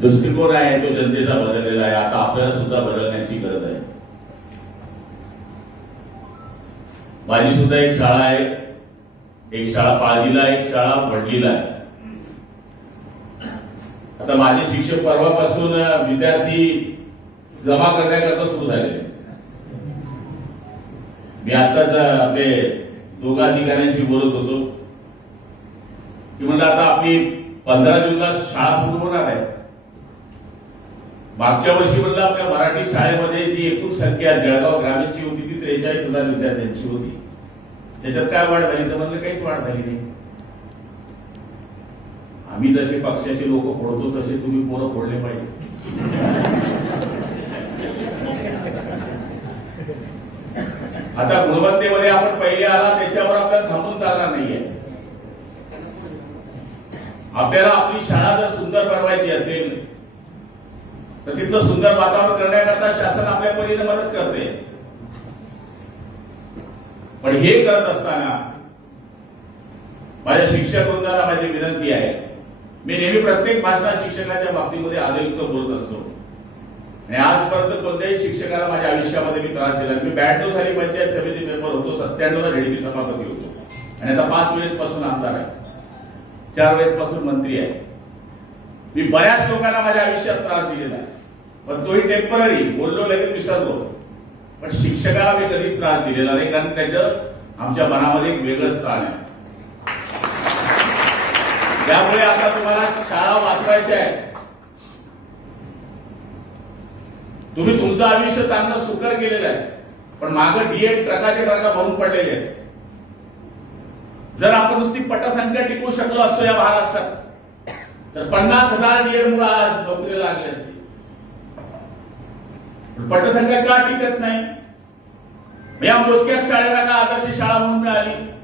दृष्टिकोन आहे तो जनतेचा बदललेला आहे. आता आपल्याला सुद्धा बदलण्याची गरज आहे. माझी सुद्धा एक शाळा आहे. एक शाळा पाळलीला आहे, एक शाळा पडलीला आहे. आता माझे शिक्षक परवापासून विद्यार्थी जमा करण्याकरता सुरू झाले. मी आताच आपले दोघा अधिकाऱ्यांशी बोलत होतो. की म्हणलं आता आपली पंधरा जूनला शाळा सुरू होणार आहे. मागच्या वर्षी म्हणलं आपल्या मराठी शाळेमध्ये जी एकूण संख्या जळगाव ग्रामीणची होती ती त्रेचाळीस हजार विद्यार्थ्यांची होती. त्याच्यात काय वाढ झाली? तर म्हणलं काहीच वाढ झाली नाही. आम्ही जसे पक्षाचे लोक फोडतो तसे तुम्ही पोरं फोडले पाहिजे. आता गुणवत्तेमध्ये आपण पहिले आला त्याच्यावर आपल्याला थांबून चालणार नाहीये. आपल्याला आपली शाळा जर सुंदर बनवायची असेल तर तिथलं सुंदर वातावरण करण्याकरता शासन आपल्या परीने मदत करते. पण हे करत असताना माझ्या शिक्षक वृंदाला माझी विनंती आहे. मी नेहमी प्रत्येक भाषणात शिक्षकाच्या बाबतीमध्ये आदरयुक्त बोलत असतो. आणि आजपर्यंत कोणत्याही शिक्षकाला माझ्या आयुष्यामध्ये मी त्रास दिला मी ब्याण्णव साली पंचायत समिती मेंबर होतो सत्त्याण्णवला झेडपी सभापती होतो. आणि आता पाच वेळेस पासून आमदार आहे. चार वेळेस पासून मंत्री आहे. मी बऱ्याच लोकांना माझ्या आयुष्यात त्रास दिलेला आहे. पण तोही टेंपररी बोललो लगेच विसरलो. पण शिक्षकाला मी कधीच त्रास दिलेला नाही कारण त्याचं आमच्या मनामध्ये एक वेगळं स्थान आहे. त्यामुळे आता तुम्हाला शाळा वाचवायच्या आहे. तुम्ही तुमचं आयुष्य चांगलं सुकर केलेलं आहे पण मागं डीएड ट्रकाचे ट्रका भरून पडलेले आहेत. जर आपण नुसती पटसंख्या टिकवू शकलो असतो या महाराष्ट्रात तर पन्नास हजार डीएड मुलं आज नोकरीला लागले असते पटसंख्या का टिकत नाही? या मोजक्याच शाळेला का आदर्श शाळा म्हणून मिळाली?